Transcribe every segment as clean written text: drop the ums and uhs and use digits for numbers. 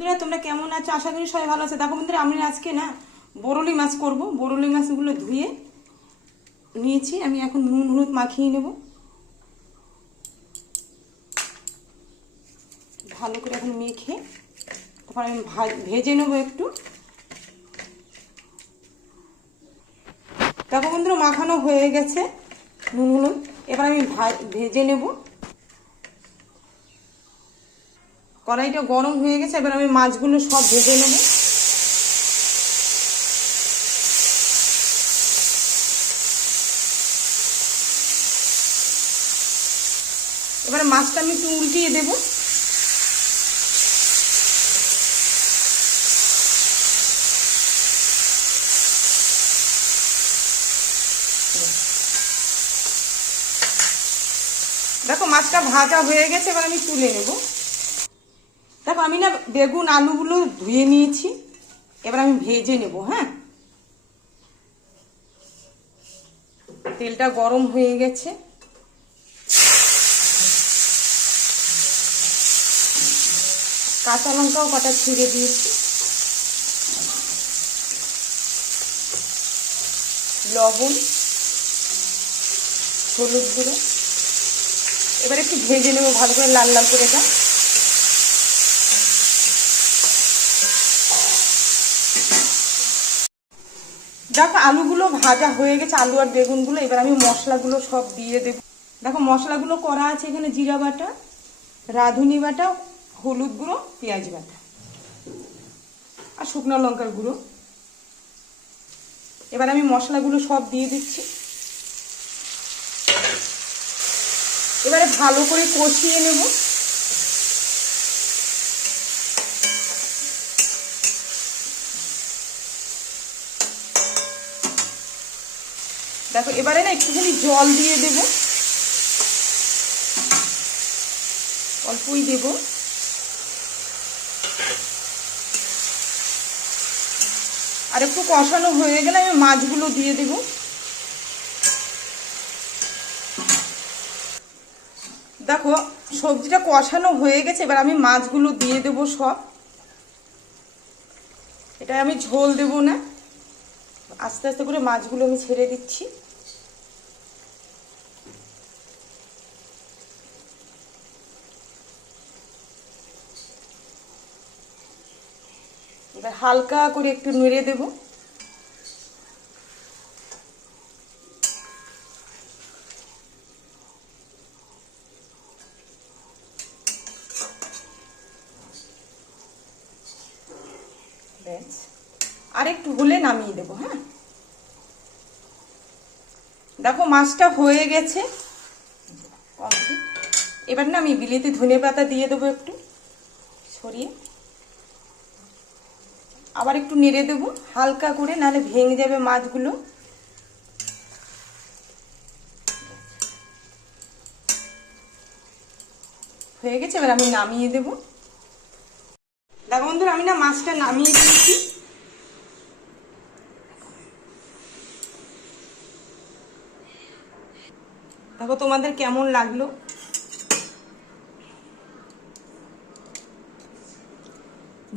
বন্ধুরা তোমরা কেমন আছো? আশা করি সবাই ভালো আছে। দেখো বন্ধুরা আমি আজকে না বরলি মাছ করব। বরলি মাছগুলো ধুয়ে নিয়েছি, আমি এখন নুন হলুদ মাখিয়ে নেব। ভালো করে এখন মেখে তারপর আমি ভেজে নেবো একটু। দেখো বন্ধুরা মাখানো হয়ে গেছে নুন হলুদ, এবার আমি ভেজে নেব। কড়াইটা গরম হয়ে গেছে, এবার আমি মাছগুলো সব ভেজে নেব। এবার মাছটা আমি একটু উল্টিয়ে দেব। দেখো মাছটা ভাজা হয়ে গেছে, এবার আমি তুলে নেব। দেখো আমি না বেগুন আলুগুলো ধুয়ে নিয়েছি, এবার আমি ভেজে নেব। হ্যাঁ, তেলটা গরম হয়ে গেছে, কাঁচা লঙ্কাও কটা ছিঁড়ে দিয়েছি, লবণ, হলুদ গুঁড়ো। এবার একটু ভেজে নেবো ভালো করে, লাল লাল করে। এটা দেখো আলুগুলো ভাজা হয়ে গেছে, আলু আর বেগুনগুলো। এবার আমি মশলাগুলো সব দিয়ে দেব। দেখো মশলাগুলো করা আছে এখানে: জিরা বাটা, রাঁধুনি বাটা, হলুদ গুঁড়ো, পেঁয়াজ বাটা আর শুকনো লঙ্কার গুঁড়ো। এবার আমি মশলাগুলো সব দিয়ে দিচ্ছি। এবারে ভালো করে কষিয়ে নেব। দেখো এবারে না একটুখানি জল দিয়ে দেব, অল্পই দেব। আর একটু কষানো হয়ে গেলে আমি মাছগুলো দিয়ে দেব। দেখো সবজিটা কষানো হয়ে গেছে, এবার আমি মাছগুলো দিয়ে দেব সব। এটা আমি ঝোল দেব না, আস্তে আস্তে করে মাছগুলো আমি ছেড়ে দিচ্ছি। এবার হালকা করে একটু নেড়ে দেব। ব্যাস, আর একটু হলে নামিয়ে দেব। হ্যাঁ, দেখো মাছটা হয়ে গেছে কমপ্লিট। এবার না আমি বিলেতি ধনেপাতা দিয়ে দেবো একটু ছড়িয়ে, আবার একটু নেড়ে দেবো হালকা করে, নাহলে ভেঙে যাবে মাছগুলো। হয়ে গেছে, এবার আমি নামিয়ে দেব। দেখো বন্ধুরা আমি না মাছটা নামিয়ে দিয়েছি। দেখো তোমাদের কেমন লাগলো?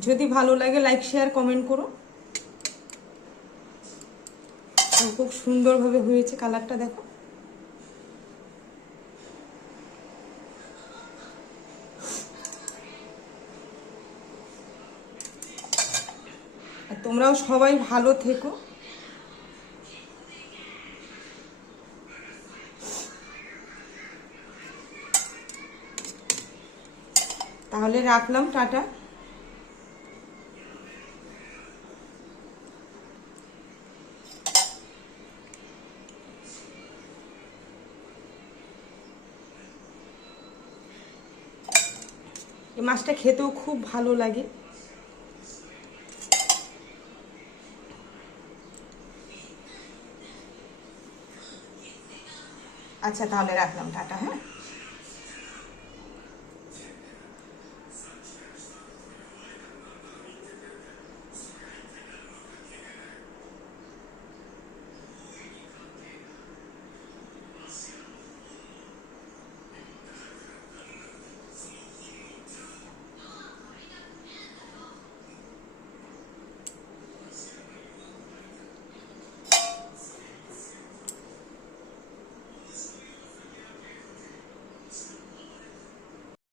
যদি ভালো লাগে লাইক শেয়ার কমেন্ট করো। খুব সুন্দরভাবে হয়েছে, কালারটা দেখো। আর তোমরাও সবাই ভালো থেকো। তাহলে রাখলাম, টাটা। এই মাছটা খেতেও খুব ভালো লাগে। আচ্ছা তাহলে রাখলাম, টাটা। হ্যাঁ।